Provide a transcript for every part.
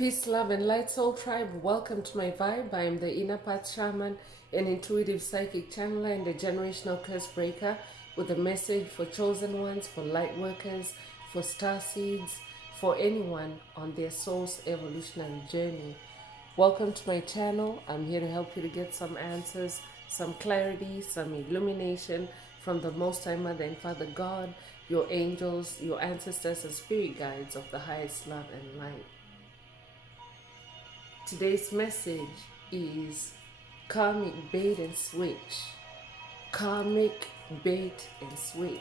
Peace, love, and light, soul tribe. Welcome to my vibe. I am the inner path shaman, an intuitive psychic channeler, and a generational curse breaker with a message for chosen ones, for light workers, for star seeds, for anyone on their soul's evolutionary journey. Welcome to my channel. I'm here to help you to get some answers, some clarity, some illumination from the Most High Mother and Father God, your angels, your ancestors, and spirit guides of the highest love and light. Today's message is karmic bait and switch. Karmic bait and switch.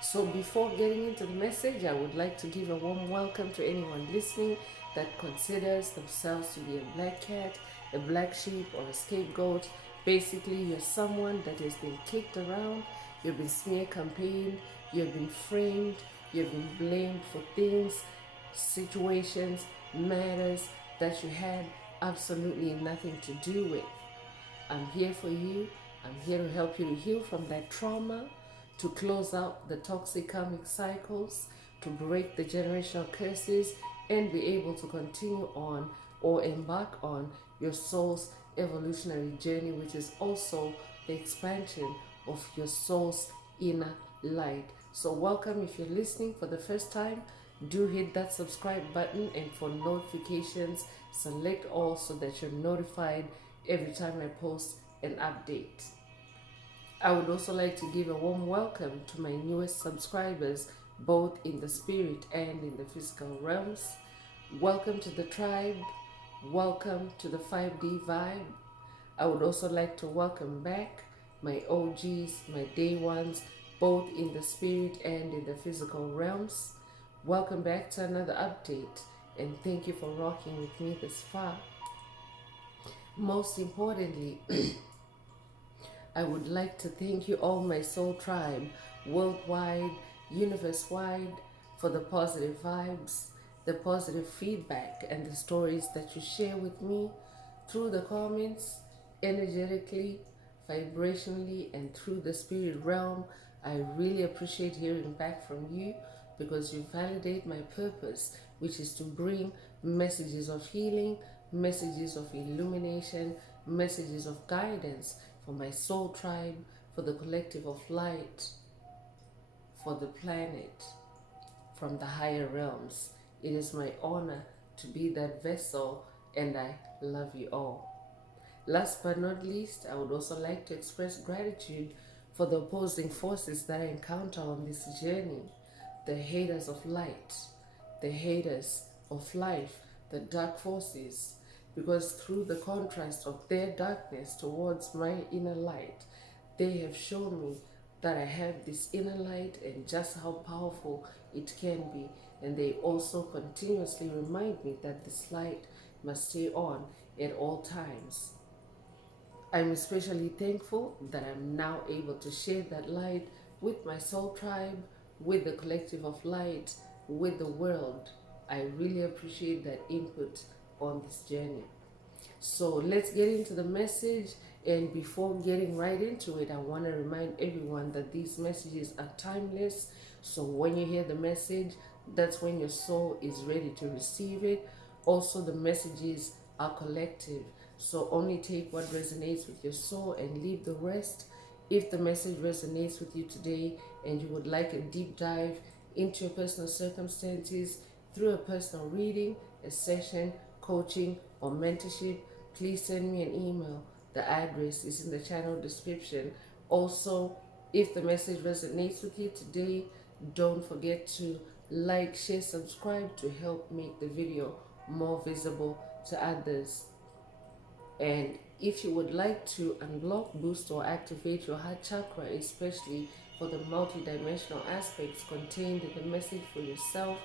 So before getting into the message, I would like to give a warm welcome to anyone listening that considers themselves to be a black cat, a black sheep, or a scapegoat. Basically, you're someone that has been kicked around, you've been smear campaigned, you've been framed, you've been blamed for things, situations, matters that you had absolutely nothing to do with. I'm here for you. I'm here to help you to heal from that trauma, to close out the toxic karmic cycles, to break the generational curses, and be able to continue on or embark on your soul's evolutionary journey, which is also the expansion of your soul's inner light. So welcome. If you're listening for the first time, do hit that subscribe button, and for notifications, select all so that you're notified every time I post an update. I would also like to give a warm welcome to my newest subscribers, both in the spirit and in the physical realms. Welcome to the tribe. Welcome to the 5D vibe. I would also like to welcome back my OGs, my day ones, both in the spirit and in the physical realms. Welcome back to another update, and thank you for rocking with me this far. Most importantly, I would like to thank you all, my soul tribe, worldwide, universe-wide, for the positive vibes, the positive feedback, and the stories that you share with me through the comments, energetically, vibrationally, and through the spirit realm. I really appreciate hearing back from you, because you validate my purpose, which is to bring messages of healing, messages of illumination, messages of guidance for my soul tribe, for the collective of light, for the planet, from the higher realms. It is my honor to be that vessel, and I love you all. Last but not least, I would also like to express gratitude for the opposing forces that I encounter on this journey. The haters of light, the haters of life, the dark forces, because through the contrast of their darkness towards my inner light, they have shown me that I have this inner light and just how powerful it can be. And they also continuously remind me that this light must stay on at all times. I'm especially thankful that I'm now able to share that light with my soul tribe, with the collective of light, with the world. I really appreciate that input on this journey. So let's get into the message. And before getting right into it, I want to remind everyone that these messages are timeless. So when you hear the message, that's when your soul is ready to receive it. Also, the messages are collective. So only take what resonates with your soul and leave the rest. If the message resonates with you today and you would like a deep dive into your personal circumstances through a personal reading, a session, coaching, or mentorship, please send me an email. The address is in the channel description. Also, if the message resonates with you today, don't forget to like, share, subscribe to help make the video more visible to others. And if you would like to unblock, boost, or activate your heart chakra, especially for the multidimensional aspects contained in the message for yourself,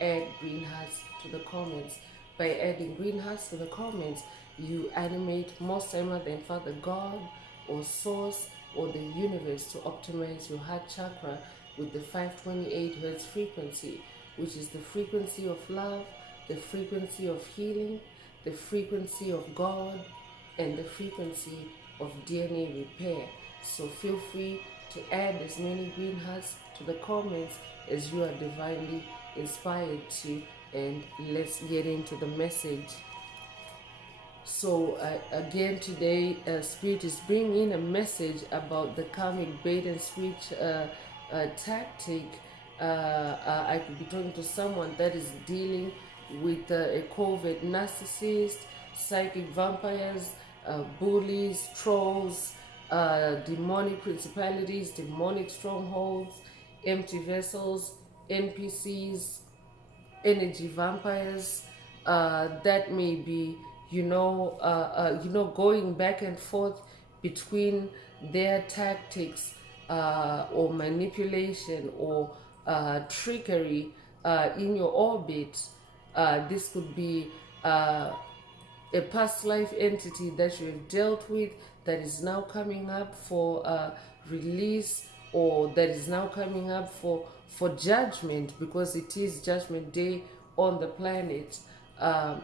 add green hearts to the comments. By adding green hearts to the comments, you animate Most High Mother and Father God, or Source, or the universe to optimize your heart chakra with the 528 Hz frequency, which is the frequency of love, the frequency of healing, the frequency of God, and the frequency of DNA repair. So feel free to add as many green hearts to the comments as you are divinely inspired to, and let's get into the message. So again today, Spirit is bringing in a message about the karmic bait and switch tactic. I could be talking to someone that is dealing with a covert narcissist, psychic vampires, bullies, trolls, demonic principalities, demonic strongholds, empty vessels, NPCs, energy vampires, that may be, going back and forth between their tactics, or manipulation, or trickery in your orbit. This could be a past life entity that you have dealt with that is now coming up for release, or that is now coming up for judgment, because it is judgment day on the planet.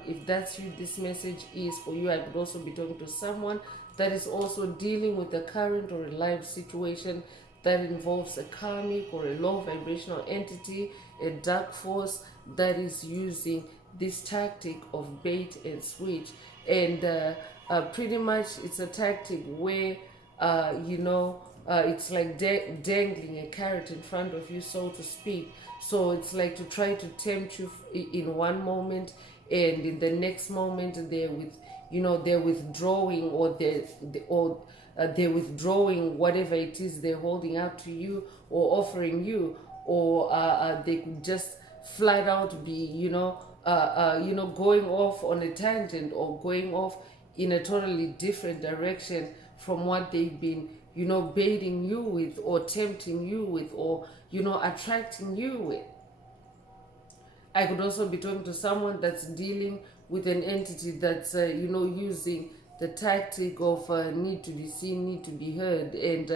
If that's you, this message is for you. I could also be talking to someone that is also dealing with a current or a live situation that involves a karmic or a low vibrational entity, a dark force that is using this tactic of bait and switch. And pretty much it's a tactic where, it's like dangling a carrot in front of you, so to speak. So it's like to try to tempt you in one moment, and in the next moment they're withdrawing, or they're withdrawing whatever it is they're holding out to you or offering you, or they could just flat out be going off on a tangent, or going off in a totally different direction from what they've been baiting you with, or tempting you with, or attracting you with. I could also be talking to someone that's dealing with an entity that's, using the tactic of need to be seen, need to be heard, and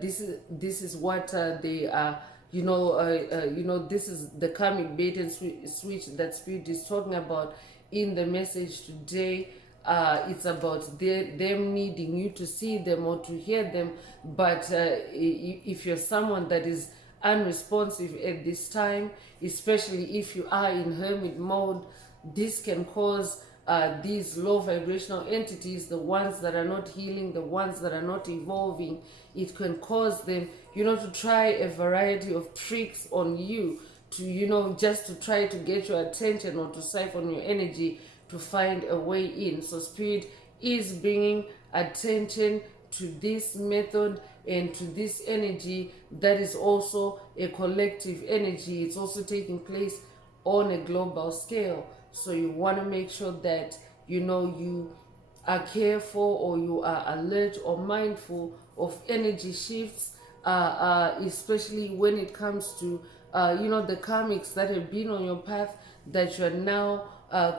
this is what they are. This is the karmic bait and switch that Spirit is talking about in the message today. It's about them needing you to see them or to hear them, but if you're someone that is unresponsive at this time, especially if you are in hermit mode, this can cause these low vibrational entities, the ones that are not healing, the ones that are not evolving, it can cause them, to try a variety of tricks on you, to, just to try to get your attention, or to siphon your energy, to find a way in. So Spirit is bringing attention to this method and to this energy that is also a collective energy. It's also taking place on a global scale. So you want to make sure that you are careful, or you are alert or mindful of energy shifts, especially when it comes to the karmics that have been on your path, that you are now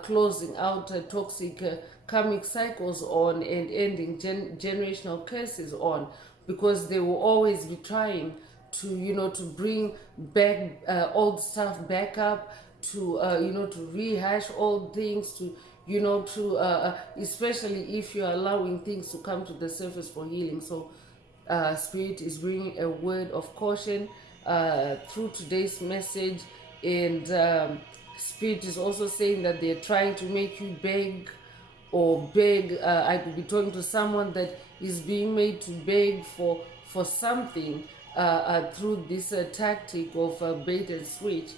closing out toxic karmic cycles on, and ending generational curses on, because they will always be trying to bring back old stuff back up, to to rehash old things, to especially if you're allowing things to come to the surface for healing. So Spirit is bringing a word of caution through today's message, and Spirit is also saying that they're trying to make you beg, I could be talking to someone that is being made to beg for something through this tactic of bait and switch.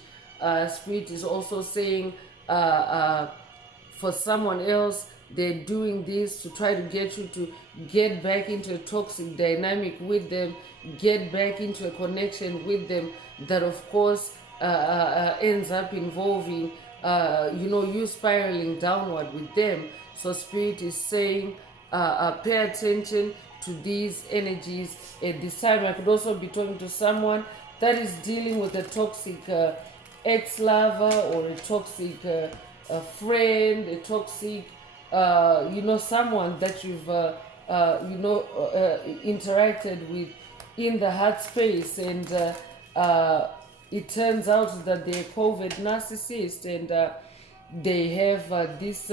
Spirit is also saying for someone else, they're doing this to try to get you to get back into a toxic dynamic with them, get back into a connection with them, that of course ends up involving you spiraling downward with them. So Spirit is saying pay attention to these energies at this time. I could also be talking to someone that is dealing with a toxic ex-lover, or a toxic friend, a toxic someone that you've interacted with in the heart space, and it turns out that they're covert narcissist, and they have this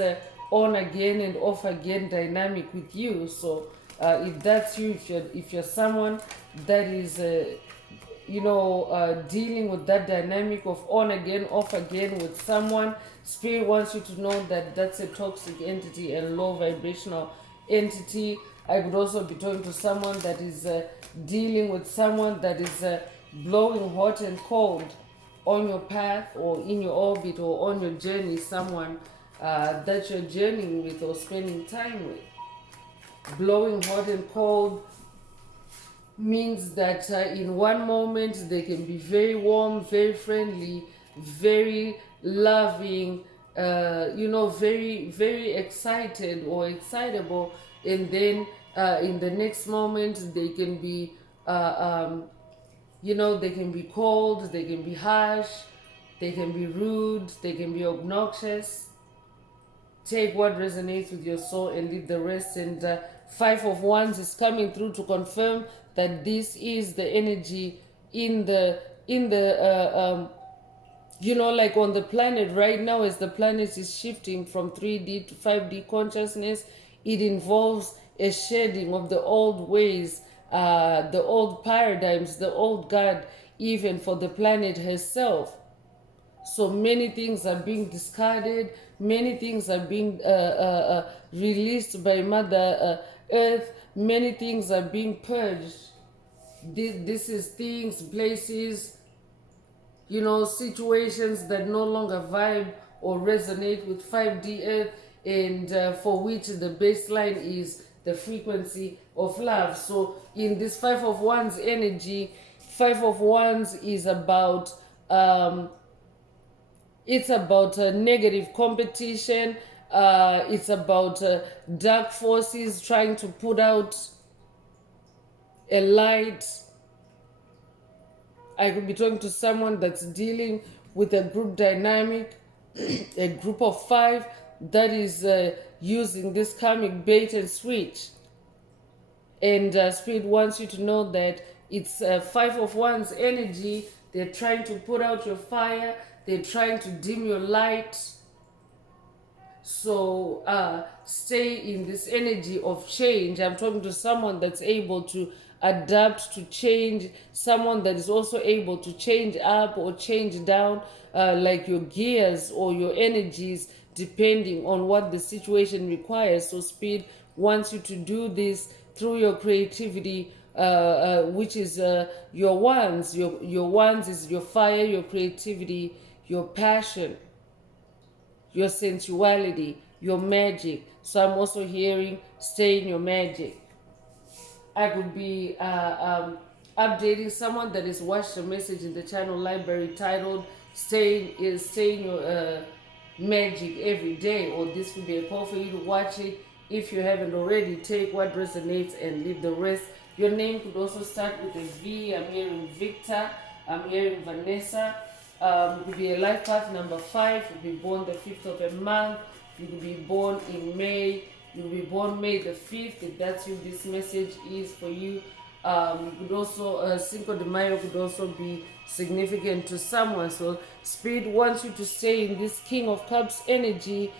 on again and off again dynamic with you. So if that's you, if you're someone that is dealing with that dynamic of on again, off again with someone. Spirit wants you to know that that's a toxic entity and low vibrational entity. I could also be talking to someone that is dealing with someone that is blowing hot and cold on your path or in your orbit or on your journey, someone that you're journeying with or spending time with. Blowing hot and cold means that in one moment they can be very warm, very friendly, very loving, very, very excited or excitable, and then in the next moment they can be, they can be cold, they can be harsh, they can be rude, they can be obnoxious. Take what resonates with your soul and leave the rest. And Five of Wands is coming through to confirm that this is the energy in the like on the planet right now. As the planet is shifting from 3D to 5D consciousness, it involves a shedding of the old ways, the old paradigms, the old God, even for the planet herself. So many things are being discarded, many things are being released by Mother Earth, many things are being purged. This is things, places, situations that no longer vibe or resonate with 5D Earth, and for which the baseline is the frequency of love. So in this Five of Wands energy, Five of Wands is about it's about negative competition. It's about dark forces trying to put out a light. I could be talking to someone that's dealing with a group dynamic, a group of 5 that is using this karmic bait and switch. And Spirit wants you to know that it's Five of Wands energy. They're trying to put out your fire. They're trying to dim your light. So stay in this energy of change. I'm talking to someone that's able to adapt to change, someone that is also able to change up or change down, like your gears or your energies, depending on what the situation requires. So Spirit wants you to do this through your creativity, which is your wands. Your wands is your fire, your creativity, your passion, your sensuality, your magic. So I'm also hearing stay in your magic. I could be updating someone that has watched a message in the channel library titled stay in your magic every day, or this could be a call for you to watch it. If you haven't already, take what resonates and leave the rest. Your name could also start with a V. I'm hearing Victor. I'm hearing Vanessa. You could be a life path number 5. You could be born the 5th of a month. You could be born in May. You could be born May the 5th. If that's you, this message is for you. You could also, Cinco de Mayo could also be significant to someone. So Spirit wants you to stay in this King of Cups energy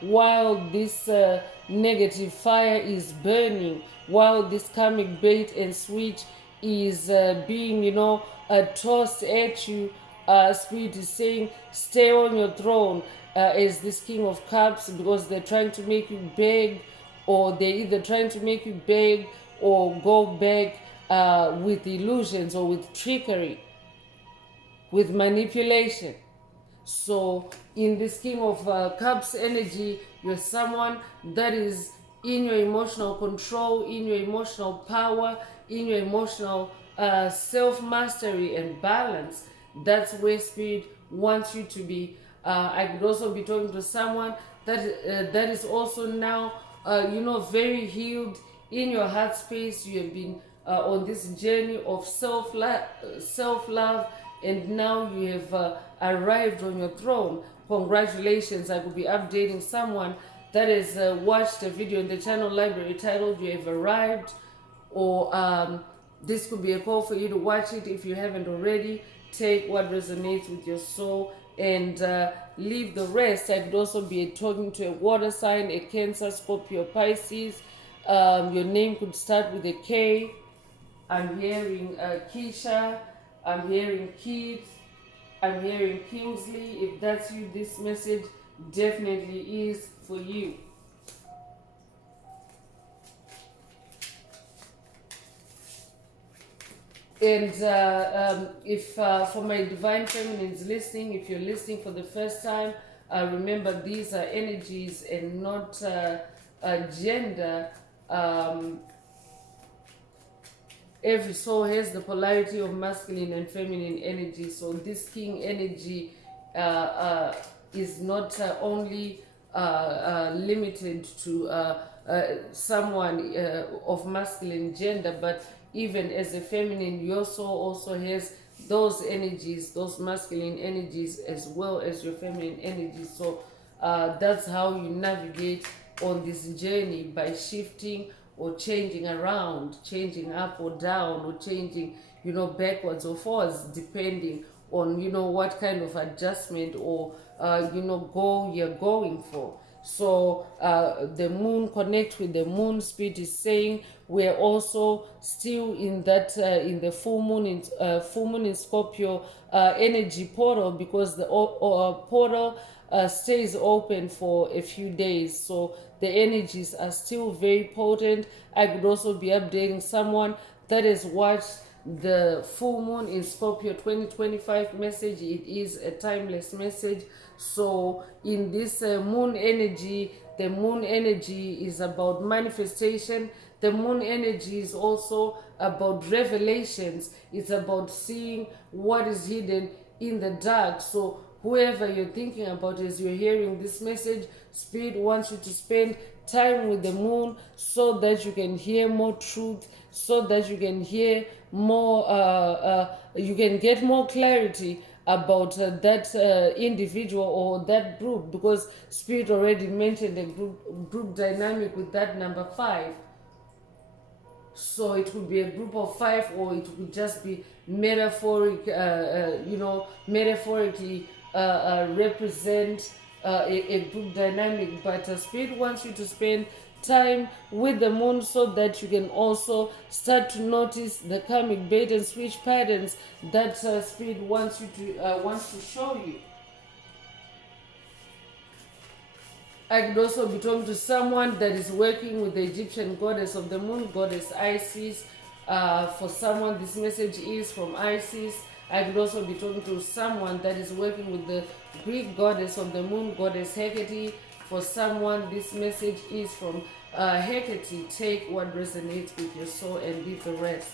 while this negative fire is burning, while this karmic bait and switch is being, tossed at you. Spirit is saying, stay on your throne as this King of Cups, because they're trying to make you beg, or they're either trying to make you beg or go back with illusions or with trickery, with manipulation. So in this King of Cups energy, you're someone that is in your emotional control, in your emotional power, in your emotional self-mastery and balance. That's where Spirit wants you to be. I could also be talking to someone that is also now, very healed in your heart space. You have been on this journey of self-love, and now you have arrived on your throne. Congratulations. I could be updating someone that has watched a video in the channel library titled You Have Arrived, or this could be a call for you to watch it if you haven't already. Take what resonates with your soul and leave the rest. I could also be talking to a water sign, a Cancer, Scorpio, Pisces. Your name could start with a K. I'm hearing Keisha, I'm hearing Keith, I'm hearing Kingsley. If that's you, this message definitely is for you. And if for my divine feminines listening, if you're listening for the first time, remember these are energies and not gender. Um, every soul has the polarity of masculine and feminine energy. So this king energy is not only limited to someone of masculine gender, but even as a feminine, your soul also has those energies, those masculine energies, as well as your feminine energies. So that's how you navigate on this journey, by shifting or changing around, changing up or down, or changing, backwards or forwards, depending on, what kind of adjustment or, goal you're going for. So the moon connect with the moon. Spirit is saying we're also still in that in the full moon in Scorpio energy portal, because the portal stays open for a few days. So the energies are still very potent. I could also be updating someone that has watched the full moon in Scorpio 2025 message. It is a timeless message. So in this moon energy, the moon energy is about manifestation. The moon energy is also about revelations. It's about seeing what is hidden in the dark. So whoever you're thinking about as you're hearing this message, Spirit wants you to spend time with the moon so that you can hear more truth, so that you can hear more, you can get more clarity about that individual or that group, because Spirit already mentioned a group dynamic with that number 5. So it could be a group of 5, or it could just be metaphorically represent a group dynamic. But Spirit wants you to spend time with the moon so that you can also start to notice the karmic bait and switch patterns that Spirit wants to show you. I could also be talking to someone that is working with the Egyptian goddess of the moon, goddess Isis. For someone, this message is from Isis. I could also be talking to someone that is working with the Greek goddess of the moon, goddess Hecate. For someone, this message is from Hecate. Take what resonates with your soul and leave the rest.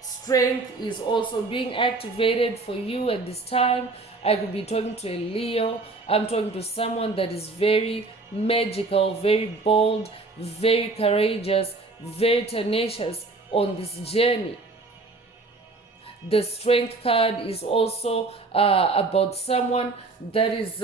Strength is also being activated for you at this time. I could be talking to a Leo. I'm talking to someone that is very magical, very bold, very courageous, very tenacious on this journey. The strength card is also about someone that is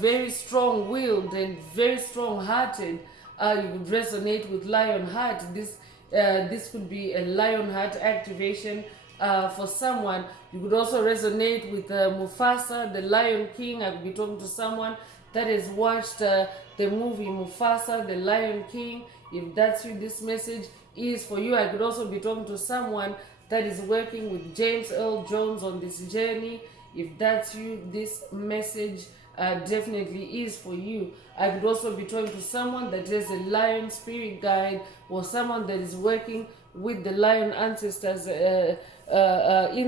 very strong-willed and very strong-hearted. You would resonate with lion heart. This could be a lion heart activation for someone. You could also resonate with Mufasa, the Lion King. I could be talking to someone that has watched the movie Mufasa, the Lion King. If that's you, this message is for you. I could also be talking to someone that is working with James Earl Jones on this journey. If that's you, this message definitely is for you. I could also be talking to someone that has a lion spirit guide, or someone that is working with the lion ancestors in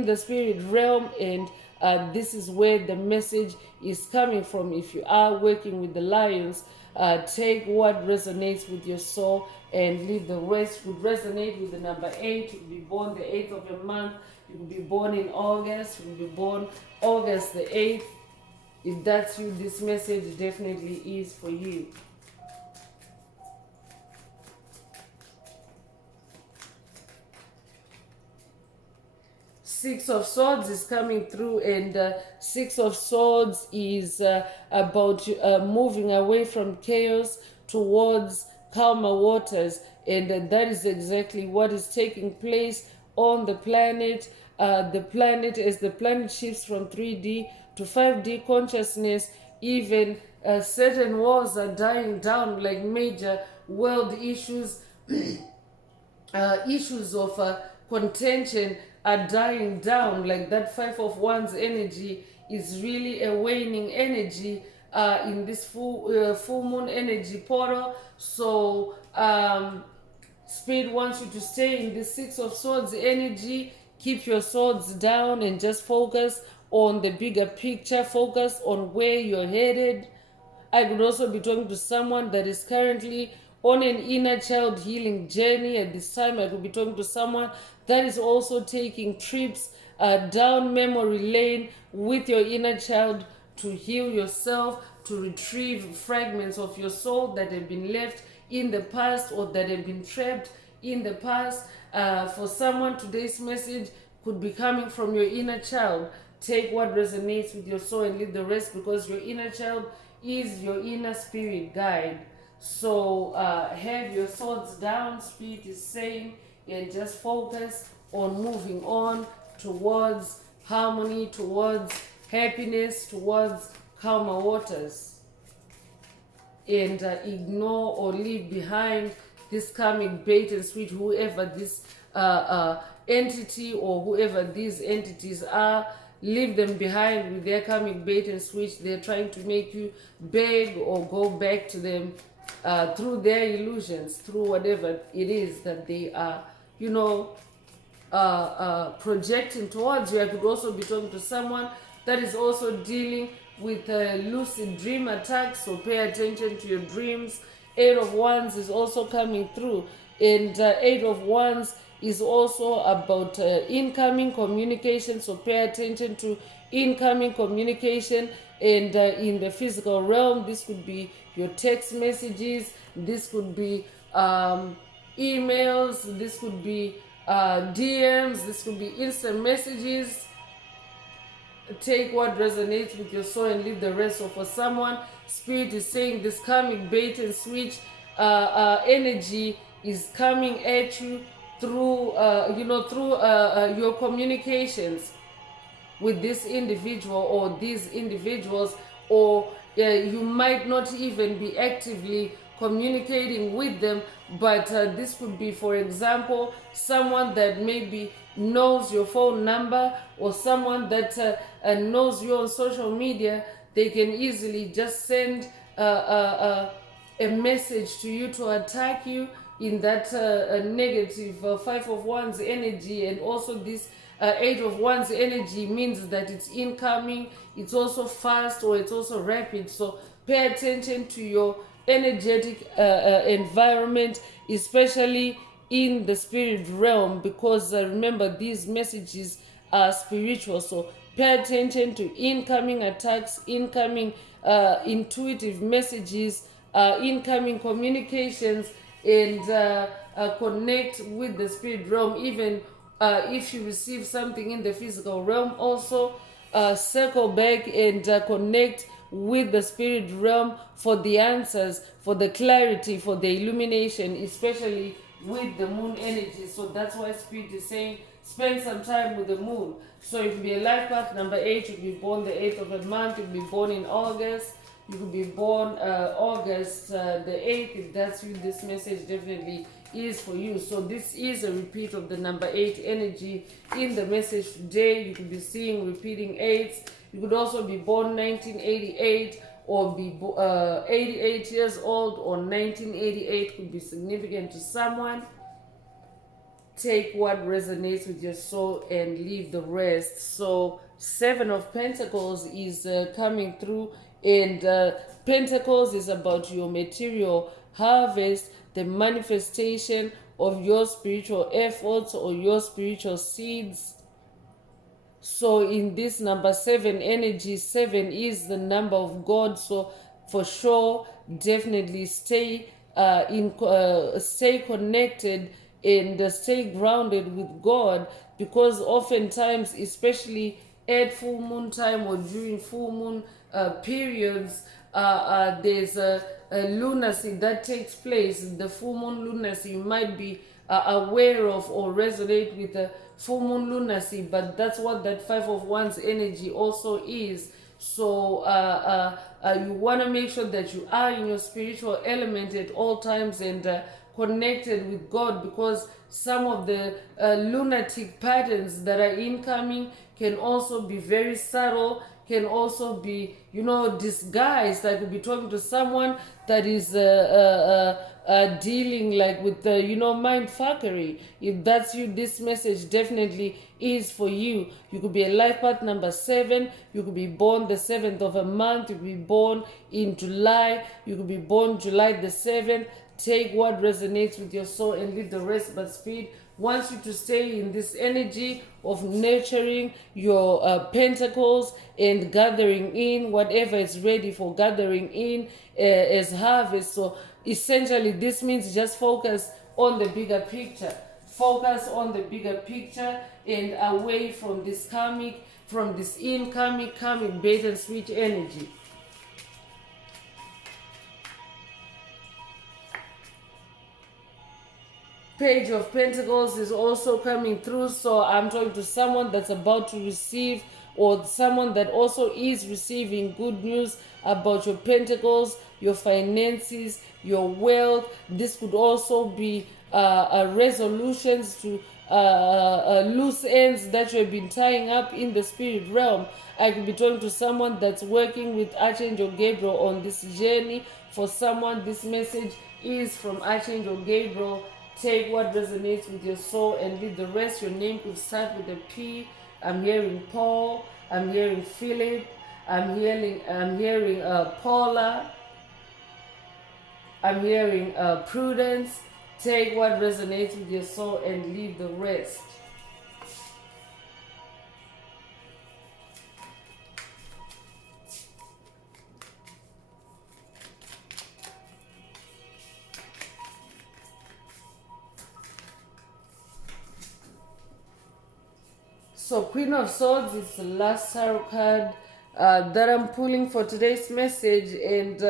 the spirit realm, and this is where the message is coming from. If you are working with the lions, take what resonates with your soul and leave the rest. Would resonate with the number 8. You could be born the 8th of a month. You could be born in August. You could be born August the 8th. If that's you, this message definitely is for you. Six of Swords is coming through, and Six of Swords is about moving away from chaos towards calmer waters, and that is exactly what is taking place on the planet. The planet, as the planet shifts from 3D to 5D consciousness, even certain wars are dying down, like major world issues issues of contention are dying down. Like that Five of Wands energy is really a waning energy in this full moon energy portal. So Spirit wants you to stay in the Six of Swords energy. Keep your swords down and just focus on the bigger picture. Focus on where you're headed. I could also be talking to someone that is currently on an inner child healing journey. At this time, I could be talking to someone that is also taking trips down memory lane with your inner child to heal yourself, to retrieve fragments of your soul that have been left in the past or that have been trapped in the past. For someone, today's message could be coming from your inner child. Take what resonates with your soul and leave the rest, because your inner child is your inner spirit guide. So have your swords down, Spirit is saying, and just focus on moving on towards harmony, towards happiness, towards calmer waters. And ignore or leave behind this karmic bait and switch, whoever this entity or whoever these entities are. Leave them behind with their karmic bait and switch. They're trying to make you beg or go back to them through their illusions, through whatever it is that they are, projecting towards you. I could also be talking to someone that is also dealing with lucid dream attacks, so pay attention to your dreams. Eight of Wands is also coming through, and Eight of Wands is also about incoming communication, so pay attention to incoming communication. And in the physical realm, this could be your text messages, this could be emails, this could be DMs, this could be instant messages. Take what resonates with your soul and leave the rest. So for someone, Spirit is saying this karmic bait and switch energy is coming at you through your communications with this individual or these individuals, or you might not even be actively communicating with them, but this could be, for example, someone that maybe knows your phone number, or someone that knows you on social media. They can easily just send a message to you to attack you in that negative Five of Wands energy. And also this Eight of Wands energy means that it's incoming, it's also fast, or it's also rapid. So pay attention to your energetic environment, especially in the spirit realm, because remember, these messages are spiritual. So pay attention to incoming attacks, incoming intuitive messages, incoming communications, and connect with the spirit realm. Even if you receive something in the physical realm, also circle back and connect with the spirit realm for the answers, for the clarity, for the illumination, especially with the moon energy. So that's why Spirit is saying spend some time with the moon. So it could be a life path number 8. You could be born the 8th of a month. You could be born in August. You could be born August the 8th. If that's you, this message definitely is for you. So this is a repeat of the number 8 energy in the message today. You could be seeing repeating 8s. You could also be born 1988 or be 88 years old, or 1988 could be significant to someone. Take what resonates with your soul and leave the rest. So Seven of Pentacles is coming through, and Pentacles is about your material harvest, the manifestation of your spiritual efforts or your spiritual seeds. So in this number 7 energy, 7 is the number of God. So for sure, definitely stay stay connected and stay grounded with God, because oftentimes, especially at full moon time or during full moon periods, there's a lunacy that takes place. The full moon lunacy, you might be aware of or resonate with the full moon lunacy, but that's what that Five of Wands energy also is. So you want to make sure that you are in your spiritual element at all times, and connected with God, because some of the lunatic patterns that are incoming can also be very subtle, can also be, disguised. I could be talking to someone that is dealing like with the, mind fuckery. If that's you, this message definitely is for you. You could be a life path number 7. You could be born the 7th of a month. You could be born in July. You could be born July the 7th. Take what resonates with your soul and leave the rest. But Spirit wants you to stay in this energy of nurturing your pentacles and gathering in whatever is ready for gathering in as harvest. So essentially, this means just focus on the bigger picture. Focus on the bigger picture and away from this incoming bait and switch energy. Page of Pentacles is also coming through, so I'm talking to someone that's about to receive, or someone that also is receiving good news about your pentacles, your finances, your wealth. This could also be resolutions to loose ends that you've been tying up in the spirit realm. I could be talking to someone that's working with Archangel Gabriel on this journey. For someone, this message is from Archangel Gabriel. Take what resonates with your soul and leave the rest. Your name could start with a P. I'm hearing Paul. I'm hearing Philip. I'm hearing Paula. I'm hearing Prudence. Take what resonates with your soul and leave the rest. So Queen of Swords is the last tarot card that I'm pulling for today's message. And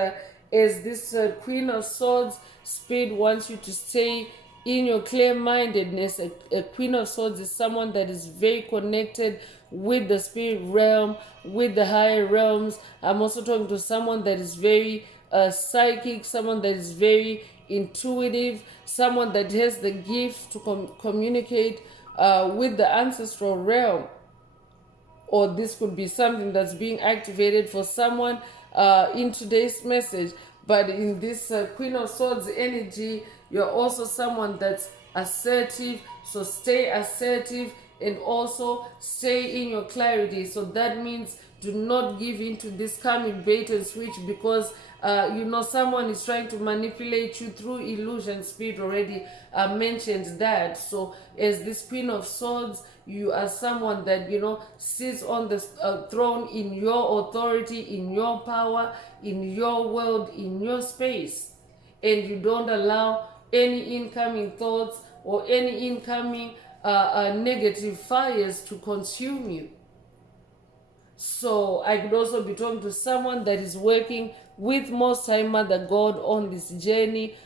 as this Queen of Swords, Spirit wants you to stay in your clear-mindedness. A Queen of Swords is someone that is very connected with the spirit realm, with the higher realms. I'm also talking to someone that is very psychic, someone that is very intuitive, someone that has the gift to communicate with the ancestral realm. Or this could be something that's being activated for someone in today's message. But in this Queen of Swords energy, you're also someone that's assertive. So stay assertive and also stay in your clarity. So that means do not give in to this karmic bait and switch, because someone is trying to manipulate you through illusion. Spirit already mentioned that. So as this Queen of Swords, you are someone that sits on the throne in your authority, in your power, in your world, in your space, and you don't allow any incoming thoughts or any incoming negative fires to consume you. So I could also be talking to someone that is working with Most High Mother God on this journey.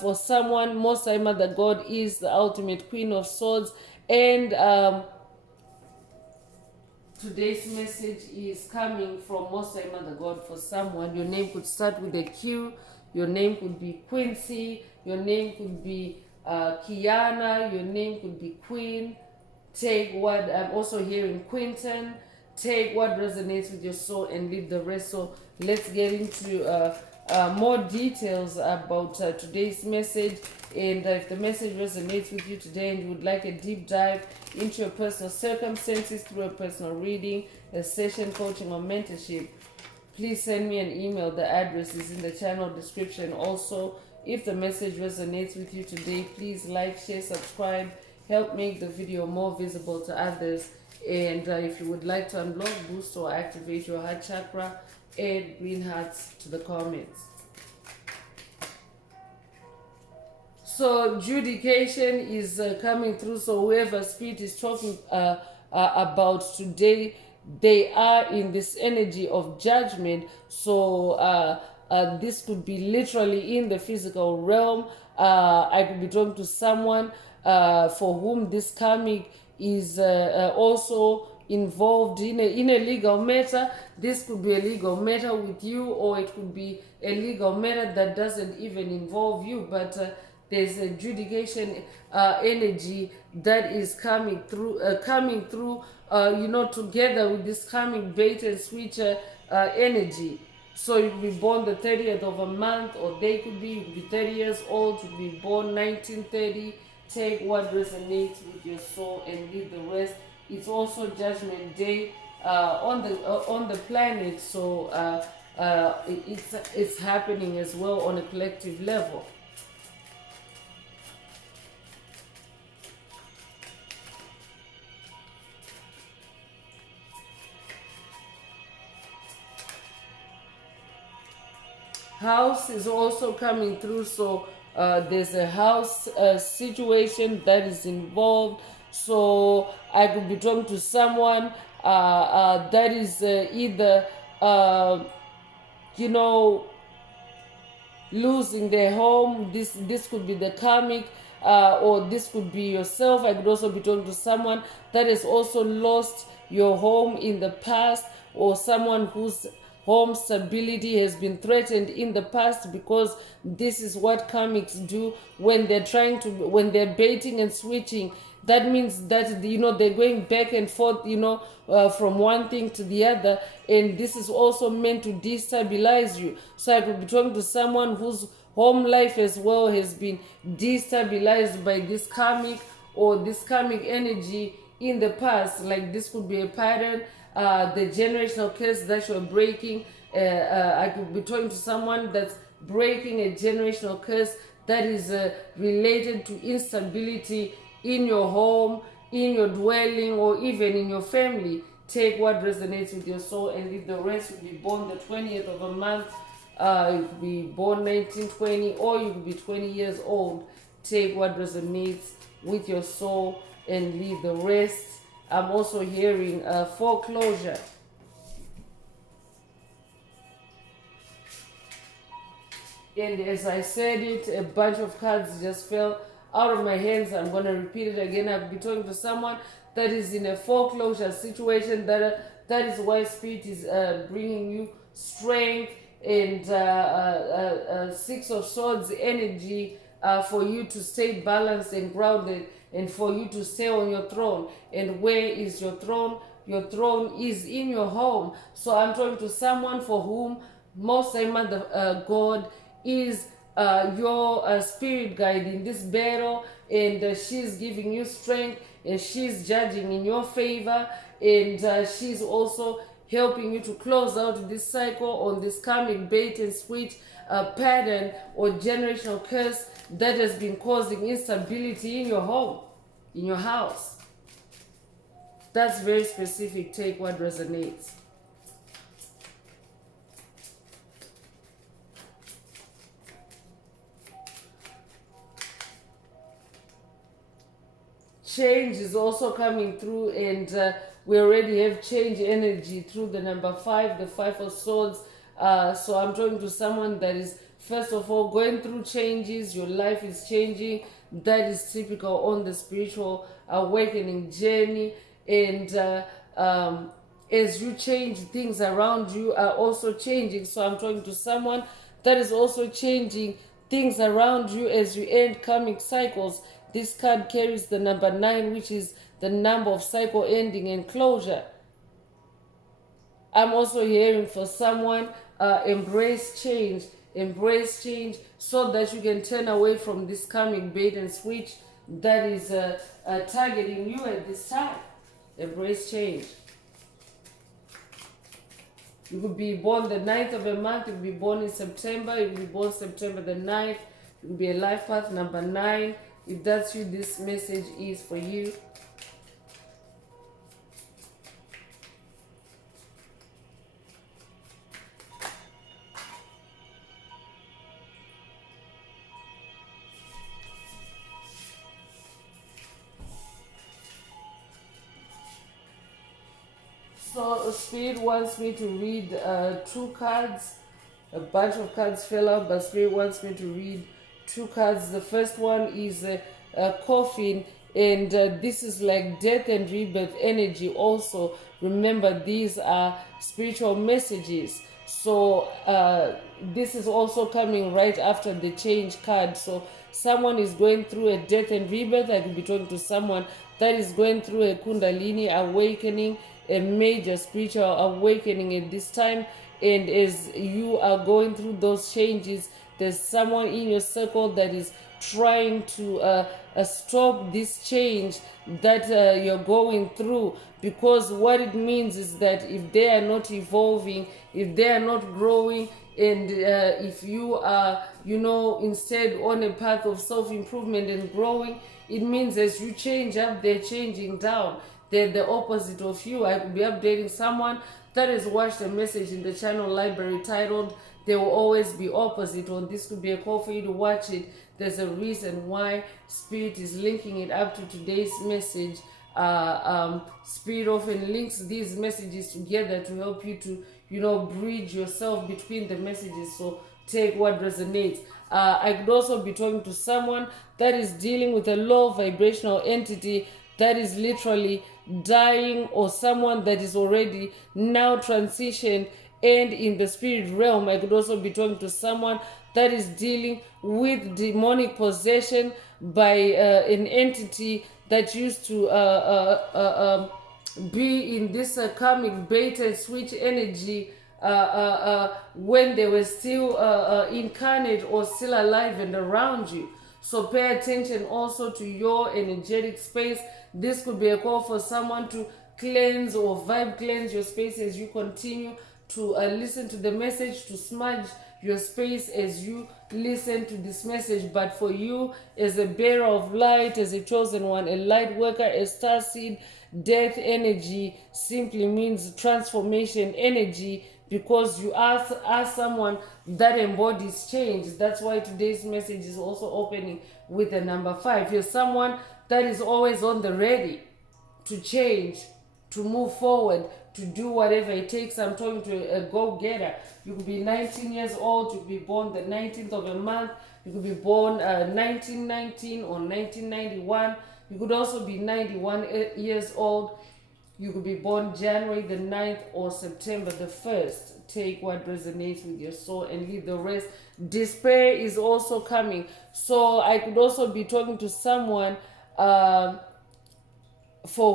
For someone, Most High Mother God is the ultimate Queen of Swords. And today's message is coming from Most High Mother God for someone. Your name could start with a Q. Your name could be Quincy. Your name could be Kiana. Your name could be Queen. Take what I'm also hearing, Quinton. Take what resonates with your soul and leave the rest. So let's get into more details about today's message. And if the message resonates with you today and you would like a deep dive into your personal circumstances through a personal reading, a session, coaching, or mentorship, please send me an email. The address is in the channel description. Also, if the message resonates with you today, please like, share, subscribe. Help make the video more visible to others. And if you would like to unblock, boost, or activate your heart chakra, add green hearts to the comments. So judication is coming through. So whoever Spirit is talking about today, they are in this energy of judgment. So this could be literally in the physical realm. I could be talking to someone for whom this karmic is also involved in a legal matter. This could be a legal matter with you, or it could be a legal matter that doesn't even involve you, but There's a judication energy that is coming through, together with this karmic bait and switch energy. So you could be born the 30th of a month, or they could be, you could be 30 years old, you could be born 1930. Take what resonates with your soul and leave the rest. It's also Judgment Day on the planet, so it's happening as well on a collective level. House is also coming through, so there's a house situation that is involved. So I could be talking to someone that is either you know losing their home. This could be the karmic, or this could be yourself. I could also be talking to someone that has also lost your home in the past, or someone whose home stability has been threatened in the past, because this is what karmics do when when they're baiting and switching. That means that they're going back and forth, from one thing to the other, and this is also meant to destabilize you. So I could be talking to someone whose home life as well has been destabilized by this karmic or this karmic energy in the past. Like, this could be a pattern, the generational curse that you're breaking. I could be talking to someone that's breaking a generational curse that is related to instability in your home, in your dwelling, or even in your family. Take what resonates with your soul and leave the rest. You could be born the 20th of a month, you could be born 1920, or you could be 20 years old. Take what resonates with your soul and leave the rest. I'm also hearing foreclosure. And as I said it, a bunch of cards just fell out of my hands. I'm going to repeat it again. I'll be talking to someone that is in a foreclosure situation. That is why Spirit is bringing you strength and Six of Swords energy for you to stay balanced and grounded, and for you to stay on your throne. And where is your throne? Your throne is in your home. So I'm talking to someone for whom most time God is your spirit guide in this battle, and she's giving you strength, and she's judging in your favor, and she's also helping you to close out this cycle on this karmic bait and switch pattern or generational curse that has been causing instability in your home, in your house. That's very specific. Take what resonates. Change is also coming through, and we already have change energy through the number 5, the 5 of Swords. So I'm talking to someone that is, first of all, going through changes. Your life is changing. That is typical on the spiritual awakening journey. And as you change, things around you are also changing. So I'm talking to someone that is also changing things around you as you end karmic cycles. This card carries the number 9, which is the number of cycle ending and closure. I'm also hearing for someone, embrace change so that you can turn away from this karmic bait and switch that is targeting you at this time. Embrace change. You could be born the 9th of a month, you could be born in September, you could be born September the 9th, you could be a life path number 9. If that's you, this message is for you. So Spirit wants me to read 2 cards. A bunch of cards fell out, but Spirit wants me to read 2 cards. The first one is a coffin, and this is like death and rebirth energy also. Remember, these are spiritual messages. So this is also coming right after the change card. So someone is going through a death and rebirth. I could be talking to someone that is going through a Kundalini awakening, a major spiritual awakening at this time. And as you are going through those changes, there's someone in your circle that is trying to stop this change that you're going through, because what it means is that if they are not evolving, if they are not growing, and if you are, instead on a path of self-improvement and growing, it means as you change up, they're changing down. They're the opposite of you. I could be updating someone that has watched a message in the channel library titled "They Will Always Be Opposite," or this could be a call for you to watch it. There's a reason why Spirit is linking it up to today's message. Spirit often links these messages together to help you to, bridge yourself between the messages. So take what resonates. I could also be talking to someone that is dealing with a low vibrational entity that is literally dying, or someone that is already now transitioned and in the spirit realm. I could also be talking to someone that is dealing with demonic possession by an entity that used to be in this karmic bait and switch energy when they were still incarnate or still alive and around you. So pay attention also to your energetic space. This could be a call for someone to cleanse or vibe cleanse your space as you continue to listen to the message, to smudge your space as you listen to this message. But for you, as a bearer of light, as a chosen one, a light worker, a star seed, death energy simply means transformation energy, because you are someone that embodies change. That's why today's message is also opening with the number 5. You're someone that is always on the ready to change, to move forward, to do whatever it takes. I'm talking to a go-getter. You could be 19 years old, you could be born the 19th of a month, you could be born 1919 or 1991, you could also be 91 years old, you could be born January the 9th or September the 1st. Take what resonates with your soul and leave the rest. Despair is also coming. So I could also be talking to someone for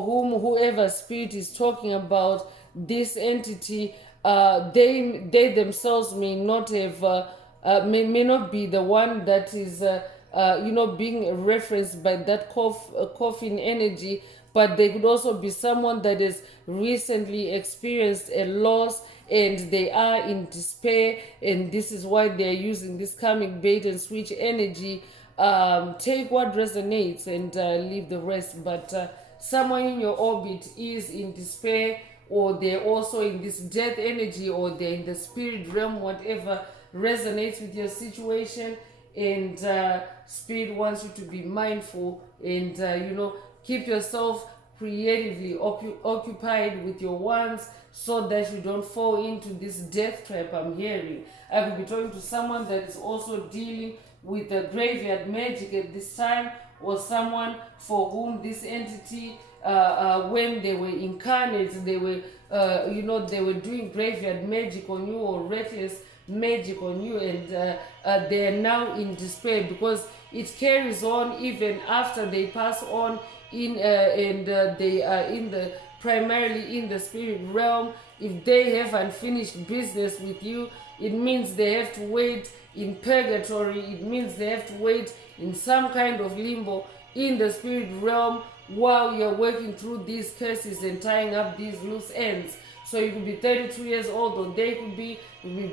whom whoever spirit is talking about, this entity, they themselves may not have, may not be the one that is, being referenced by that coffin energy, but they could also be someone that has recently experienced a loss and they are in despair, and this is why they are using this karmic bait and switch energy. Take what resonates and leave the rest. But someone in your orbit is in despair, or they're also in this death energy, or they're in the spirit realm, whatever resonates with your situation. And spirit wants you to be mindful and keep yourself creatively occupied with your wants, so that you don't fall into this death trap. I'm hearing I could be talking to someone that is also dealing with the graveyard magic at this time, or someone for whom this entity, when they were incarnate, they were they were doing graveyard magic on you, or reckless magic on you, and they are now in despair, because it carries on even after they pass on in and they are in the primarily in the spirit realm. If they have unfinished business with you, it means they have to wait in purgatory. It means they have to wait in some kind of limbo in the spirit realm while you're working through these curses and tying up these loose ends. So you could be 32 years old, or they could be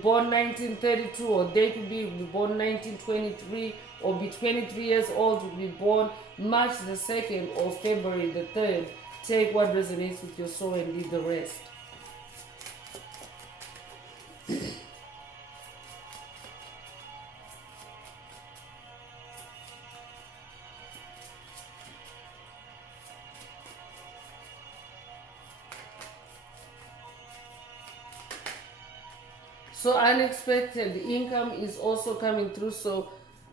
born 1932, or they could be born 1923, or be 23 years old, you could be born March the 2nd or February the 3rd. Take what resonates with your soul and leave the rest. So unexpected income is also coming through. So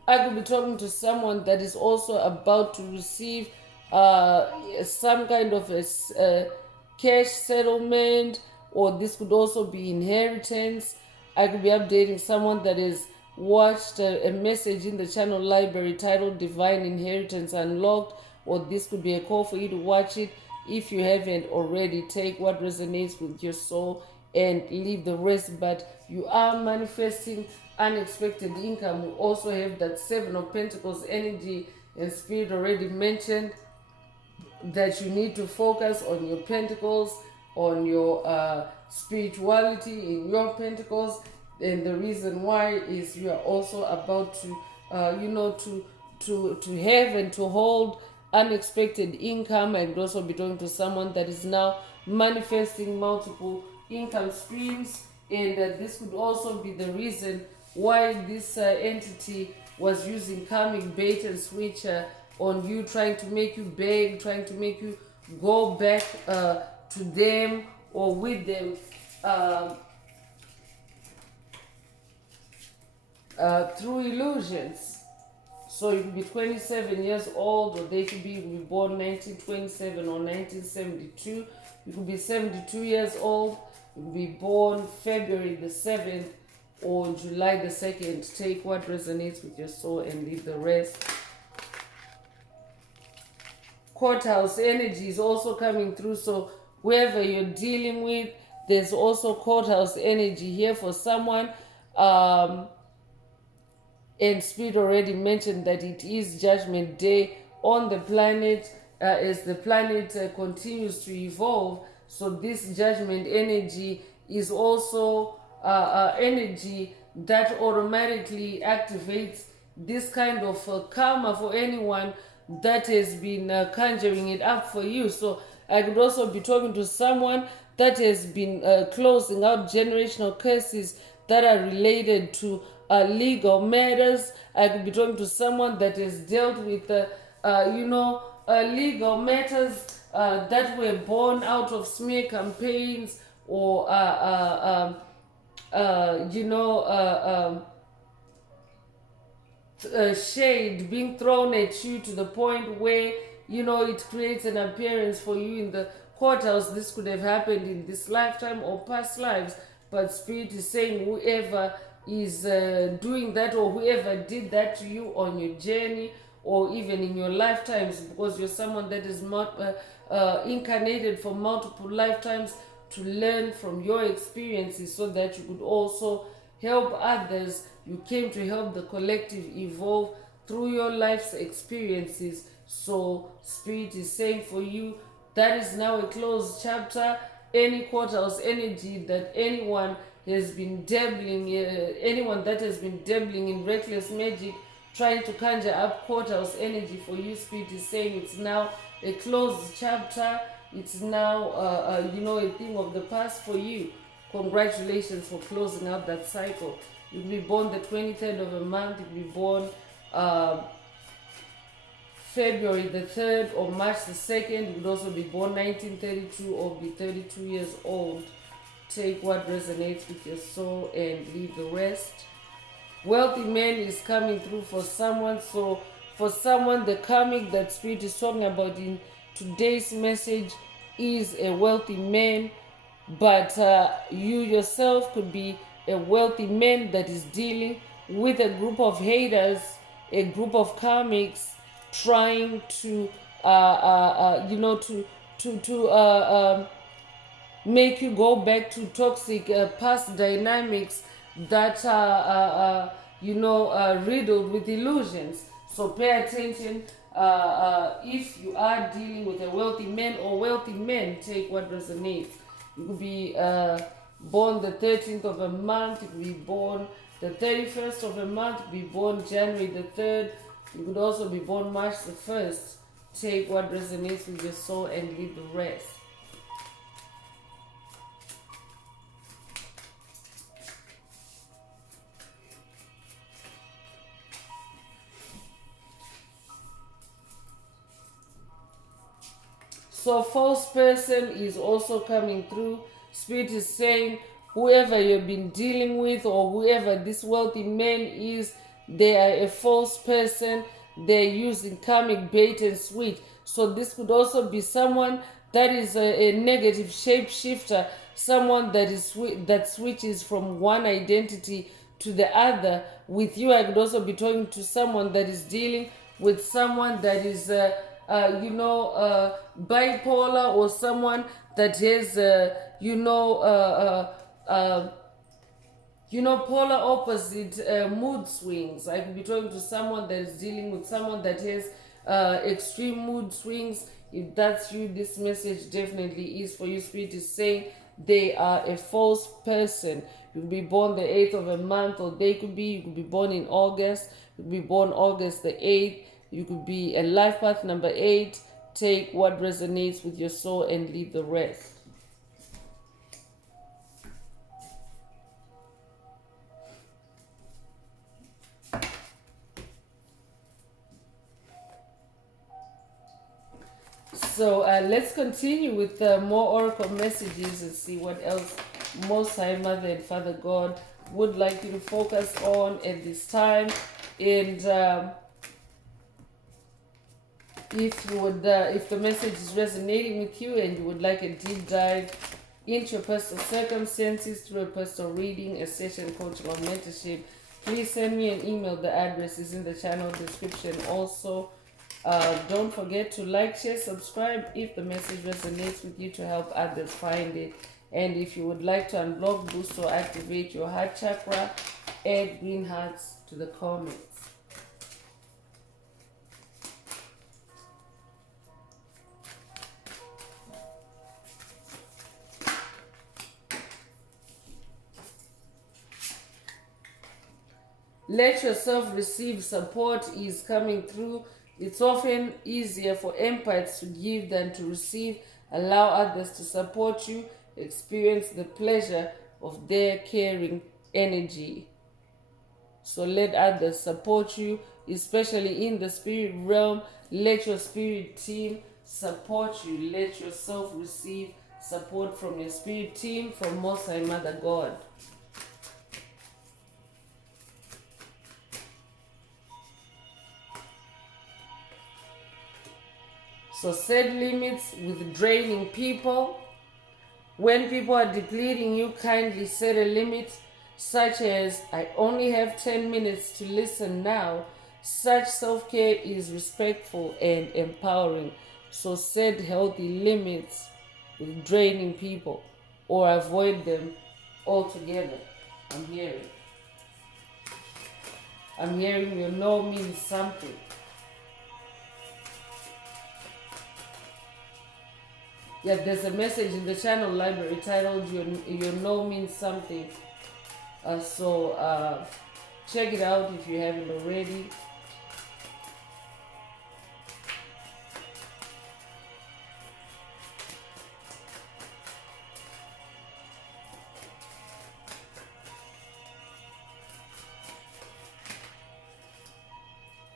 I could be talking to someone that is also about to receive some kind of a cash settlement, or this could also be inheritance. I could be updating someone that is watched a message in the channel library titled Divine Inheritance Unlocked, or this could be a call for you to watch it. If you haven't already, take what resonates with your soul and leave the rest. But you are manifesting unexpected income. We also have that Seven of Pentacles energy, and Spirit already mentioned that you need to focus on your pentacles, on your spirituality in your pentacles. And the reason why is you are also about to to have and to hold unexpected income. I could also be talking to someone that is now manifesting multiple income streams, and this could also be the reason why this entity was using karmic bait and switch on you, trying to make you beg, trying to make you go back to them or with them through illusions. So you could be 27 years old, or they could be born 1927 or 1972. You could be 72 years old. You could be born February the 7th or July the 2nd. Take what resonates with your soul and leave the rest. Courthouse energy is also coming through. So whoever you're dealing with, there's also courthouse energy here for someone. And Spirit already mentioned that it is Judgment Day on the planet as the planet continues to evolve. So this judgment energy is also energy that automatically activates this kind of karma for anyone that has been conjuring it up for you. So I could also be talking to someone that has been closing out generational curses that are related to legal matters. I could be talking to someone that has dealt with, legal matters that were born out of smear campaigns or, shade being thrown at you to the point where it creates an appearance for you in the courthouse. This could have happened in this lifetime or past lives, but Spirit is saying whoever is doing that, or whoever did that to you on your journey or even in your lifetimes, because you're someone that is incarnated for multiple lifetimes to learn from your experiences so that you could also help others. You came to help the collective evolve through your life's experiences. So Spirit is saying for you, that is now a closed chapter. Any courthouse energy that anyone has been dabbling, anyone that has been dabbling in reckless magic, trying to conjure up courthouse energy for you, Spirit is saying it's now a closed chapter. It's now, a thing of the past for you. Congratulations for closing out that cycle. You'll be born the 23rd of a month. You'll be born February the 3rd or March the 2nd. You could also be born 1932 or be 32 years old. Take what resonates with your soul and leave the rest. Wealthy man is coming through for someone. So for someone, the karmic that Spirit is talking about in today's message is a wealthy man, but you yourself could be a wealthy man that is dealing with a group of haters, a group of karmics trying to make you go back to toxic past dynamics that are riddled with illusions. So pay attention. If you are dealing with a wealthy man or wealthy men, take what resonates. You could be born the 13th of a month. You could be born the 31st of a month. You could be born January the 3rd. You could also be born March the 1st. Take what resonates with your soul and leave the rest. So false person is also coming through. Spirit is saying whoever you've been dealing with or whoever this wealthy man is, they are a false person. They're using karmic bait and switch. So this could also be someone that is a negative shapeshifter, someone that switches from one identity to the other. With you, I could also be talking to someone that is dealing with someone that is bipolar, or someone that has polar opposite mood swings. I could be talking to someone that is dealing with someone that has extreme mood swings. If that's you, this message definitely is for you. Spirit is saying they are a false person. You could be born the 8th of a month, or you could be born in August. You could be born August the 8th. You could be a life path number 8. Take what resonates with your soul and leave the rest. So let's continue with more oracle messages and see what else Most High Mother and Father God would like you to focus on at this time. And if the message is resonating with you and you would like a deep dive into your personal circumstances through a personal reading, a session, coaching, or mentorship, please send me an email. The address is in the channel description also. Don't forget to like, share, subscribe if the message resonates with you, to help others find it. And if you would like to unblock, boost, or activate your heart chakra, add green hearts to the comments. Let yourself receive support is coming through. It's often easier for empaths to give than to receive. Allow others to support you. Experience the pleasure of their caring energy. So let others support you, especially in the spirit realm. Let your spirit team support you. Let yourself receive support from your spirit team, from Most High Mother God. So set limits with draining people. When people are depleting you, kindly set a limit, such as, I only have 10 minutes to listen now. Such self-care is respectful and empowering. So set healthy limits with draining people, or avoid them altogether. I'm hearing your no means something. Yeah, there's a message in the channel library titled Your No Means Something. So check it out if you haven't already.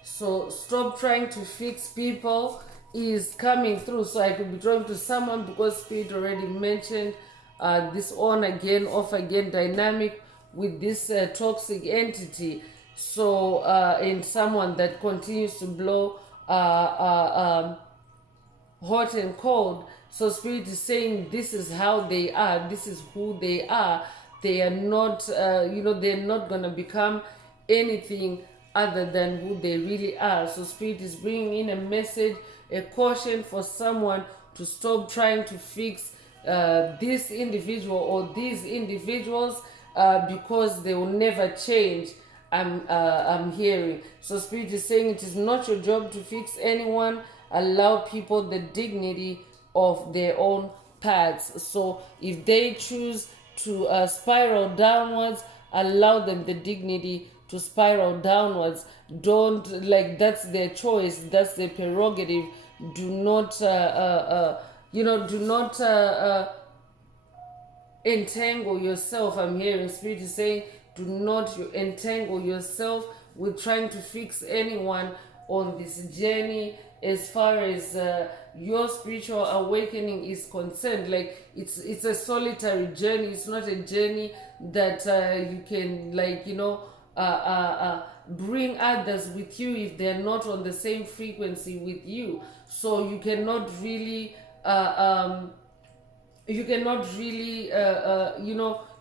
So stop trying to fix people is coming through. So I could be drawn to someone because Spirit already mentioned this on again, off again dynamic with this toxic entity. So and someone that continues to blow hot and cold. So Spirit is saying this is how they are, this is who they are. They are not, they're not going to become anything other than who they really are. So Spirit is bringing in a message, a caution for someone to stop trying to fix this individual or these individuals because they will never change. I'm hearing. So Spirit is saying it is not your job to fix anyone. Allow people the dignity of their own paths. So if they choose to spiral downwards, allow them the dignity to spiral downwards. Don't, that's their choice, that's their prerogative. Do not entangle yourself. I'm hearing Spirit is saying do not entangle yourself with trying to fix anyone on this journey as far as your spiritual awakening is concerned. It's a solitary journey. It's not a journey that you can bring others with you if they're not on the same frequency with you. So you cannot really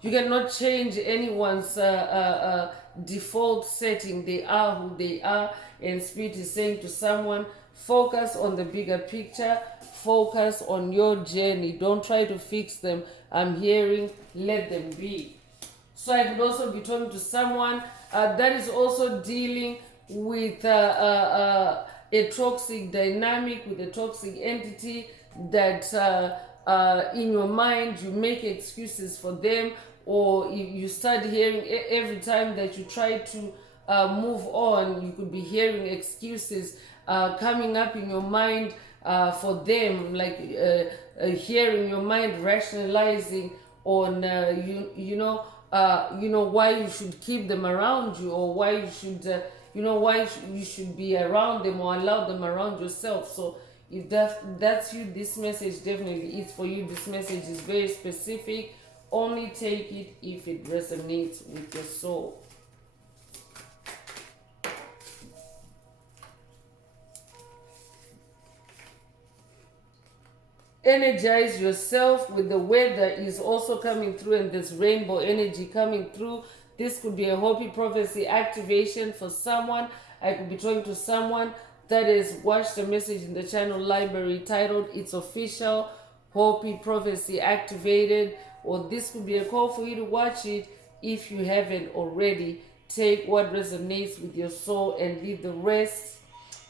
you cannot change anyone's default setting. They are who they are, and Spirit is saying to someone, focus on the bigger picture, focus on your journey. Don't try to fix them. I'm hearing, let them be. So I could also be talking to someone that is also dealing with a toxic dynamic, with a toxic entity that in your mind you make excuses for them, or you start hearing every time that you try to move on, you could be hearing excuses coming up in your mind for them, like hearing your mind rationalizing on why you should keep them around you, or why you should you should be around them or allow them around yourself. So if that's you, this message definitely is for you. This message is very specific. Only take it if it resonates with your soul. Energize yourself with the weather is also coming through, and this rainbow energy coming through. This could be a Hopi prophecy activation for someone. I could be talking to someone that has watched a message in the channel library titled It's Official, Hopi Prophecy Activated, or this could be a call for you to watch it if you haven't already. Take what resonates with your soul and leave the rest.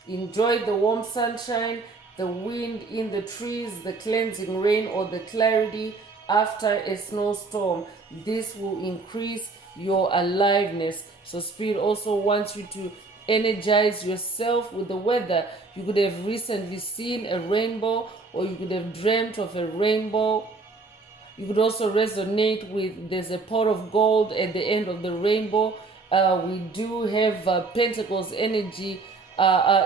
Enjoy the warm sunshine, the wind in the trees, the cleansing rain, or the clarity after a snowstorm. This will increase your aliveness. So Spirit also wants you to energize yourself with the weather. You could have recently seen a rainbow, or you could have dreamt of a rainbow. You could also resonate with, there's a pot of gold at the end of the rainbow. We do have Pentacles energy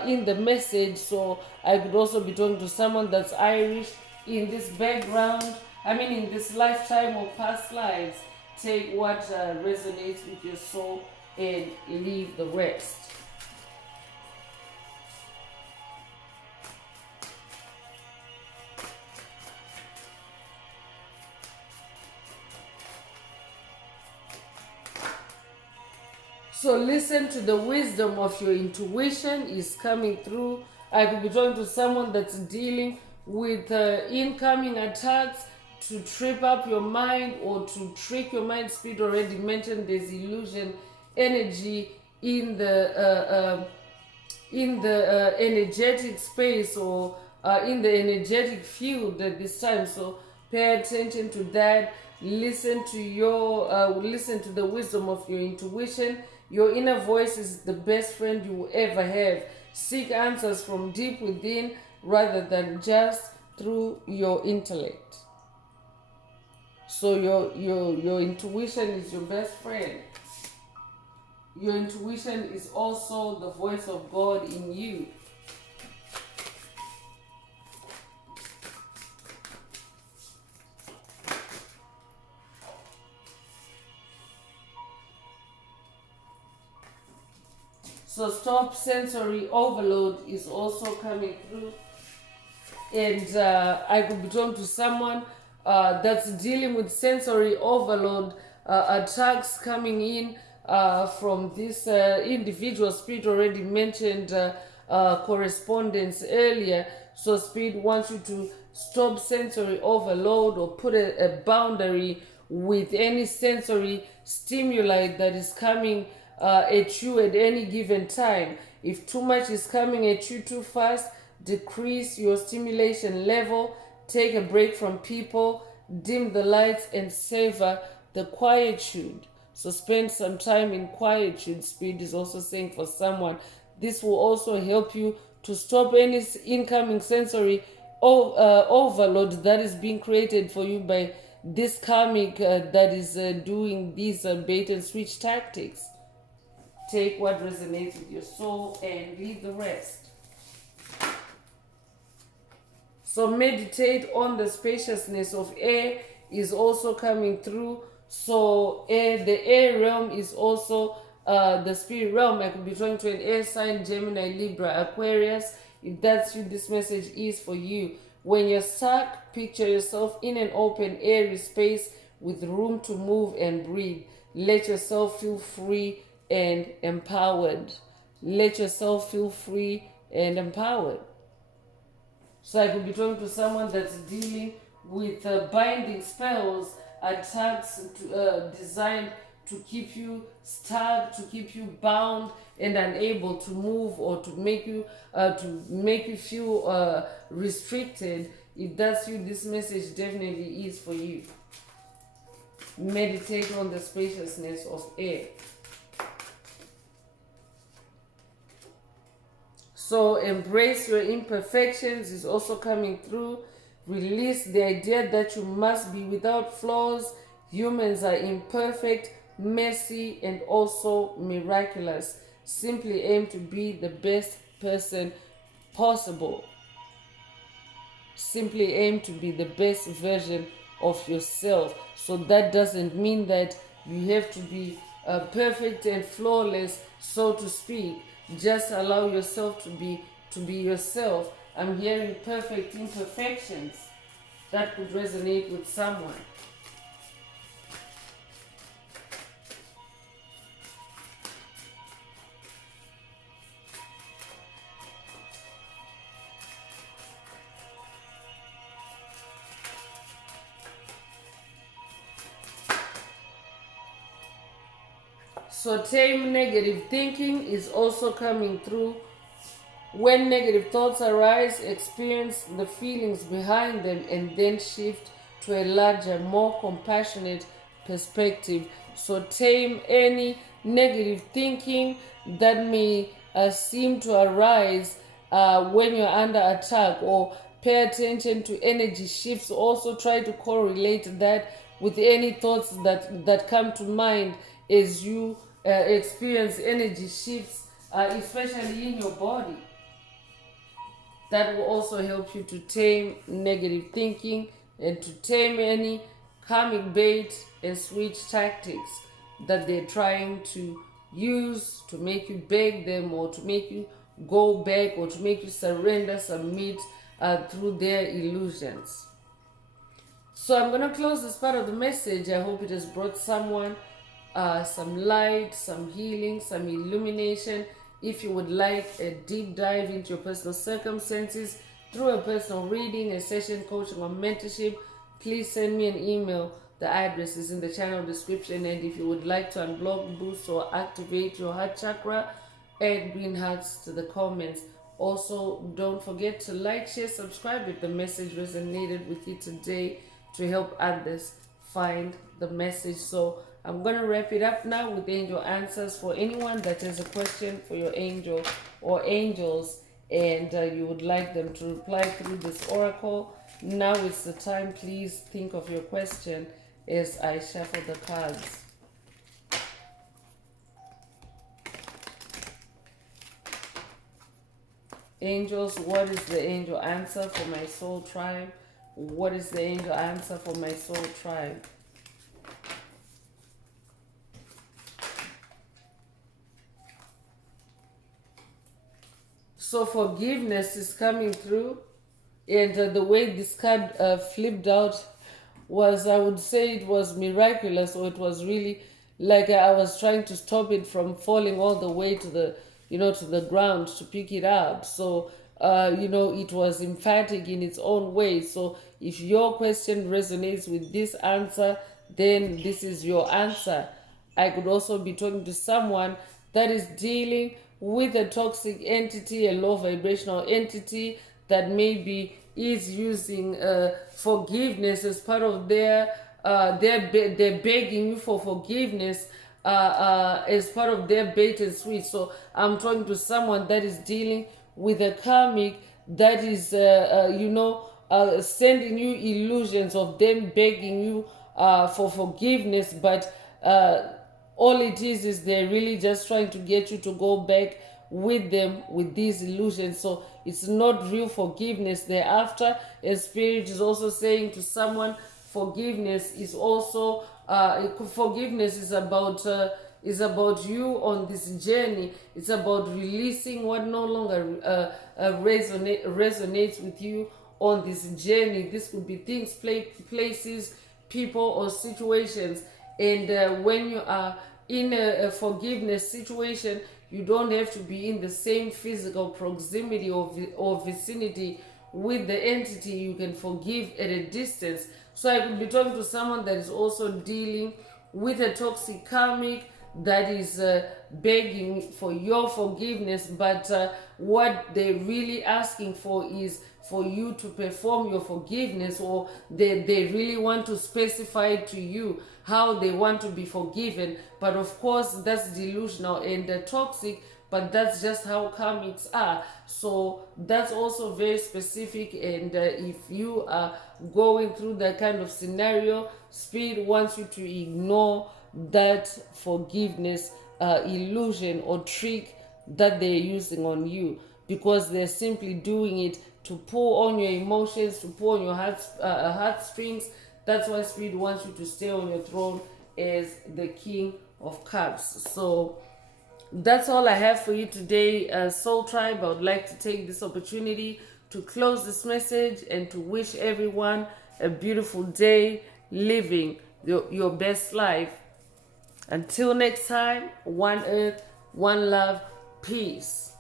in the message. So I could also be talking to someone that's Irish in this background. In this lifetime or past lives. Take what resonates with your soul and leave the rest. So listen to the wisdom of your intuition is coming through. I could be talking to someone that's dealing with incoming attacks to trip up your mind or to trick your mind. Spirit already mentioned there's illusion energy in the energetic space, or in the energetic field at this time. So pay attention to that. Listen to the wisdom of your intuition. Your inner voice is the best friend you will ever have. Seek answers from deep within rather than just through your intellect. So your intuition is your best friend. Your intuition is also the voice of God in you. So stop sensory overload is also coming through. And I could be talking to someone that's dealing with sensory overload, attacks coming in from this individual. Spirit already mentioned correspondence earlier. So Spirit wants you to stop sensory overload, or put a boundary with any sensory stimuli that is coming at you at any given time. If too much is coming at you too fast, decrease your stimulation level, take a break from people, dim the lights, and savor the quietude. So spend some time in quietude. Spirit is also saying for someone. This will also help you to stop any incoming sensory overload that is being created for you by this karmic that is doing these bait and switch tactics. Take what resonates with your soul and leave the rest. So meditate on the spaciousness of air is also coming through. So the air realm is also the spirit realm. I could be talking to an air sign, Gemini, Libra, Aquarius. If that's you, this message is for you. When you're stuck, picture yourself in an open, airy space with room to move and breathe. Let yourself feel free and empowered. Let yourself feel free and empowered. So I could be talking to someone that's dealing with binding spells, attacks designed to keep you stuck, to keep you bound and unable to move, or to make you feel restricted. If that's you, this message definitely is for you. Meditate on the spaciousness of air. So embrace your imperfections is also coming through. Release the idea that you must be without flaws. Humans are imperfect, messy, and also miraculous. Simply aim to be the best person possible. Simply aim to be the best version of yourself. So that doesn't mean that you have to be perfect and flawless, so to speak. Just allow yourself to be yourself. I'm hearing perfect imperfections. That could resonate with someone. So tame negative thinking is also coming through. When negative thoughts arise, experience the feelings behind them and then shift to a larger, more compassionate perspective. So tame any negative thinking that may seem to arise when you're under attack, or pay attention to energy shifts. Also try to correlate that with any thoughts that come to mind as you experience energy shifts, especially in your body. That will also help you to tame negative thinking and to tame any karmic bait and switch tactics that they're trying to use to make you beg them, or to make you go back, or to make you surrender, submit through their illusions. So I'm going to close this part of the message. I hope it has brought someone some light, some healing, some illumination. If you would like a deep dive into your personal circumstances through a personal reading, a session, coaching, or mentorship, please send me an email. The address is in the channel description. And if you would like to unblock, boost, or activate your heart chakra, add green hearts to the comments. Also, don't forget to like, share, subscribe if the message resonated with you today, to help others find the message. So I'm going to wrap it up now with angel answers. For anyone that has a question for your angel or angels, and you would like them to reply through this oracle, now is the time. Please think of your question as I shuffle the cards. Angels, what is the angel answer for my soul tribe? What is the angel answer for my soul tribe? So forgiveness is coming through. And the way this card flipped out was, I would say it was miraculous, or it was really like I was trying to stop it from falling all the way to the, to the ground to pick it up. So, it was emphatic in its own way. So if your question resonates with this answer, then this is your answer. I could also be talking to someone that is dealing with a toxic entity, a low vibrational entity that maybe is using forgiveness as part of they're begging you for forgiveness as part of their bait and switch. So I'm talking to someone that is dealing with a karmic that is sending you illusions of them begging you for forgiveness, but all it is they're really just trying to get you to go back with them with these illusions. So it's not real forgiveness they're after. And spirit is also saying to someone, forgiveness is also forgiveness is about you on this journey. It's about releasing what no longer resonates with you on this journey. This could be things, places, people or situations. And when you are in a forgiveness situation, you don't have to be in the same physical proximity or vicinity with the entity. You can forgive at a distance. So I could be talking to someone that is also dealing with a toxic karmic that is begging for your forgiveness, but what they're really asking for is for you to perform your forgiveness, or they really want to specify to you how they want to be forgiven. But of course, that's delusional and toxic, but that's just how karmics are. So that's also very specific. And if you are going through that kind of scenario, spirit wants you to ignore that forgiveness illusion or trick that they're using on you, because they're simply doing it to pull on your emotions, to pull on your heartstrings. That's why spirit wants you to stay on your throne as the king of cups. So that's all I have for you today, Soul Tribe. I would like to take this opportunity to close this message and to wish everyone a beautiful day, living your best life. Until next time, one earth, one love, peace.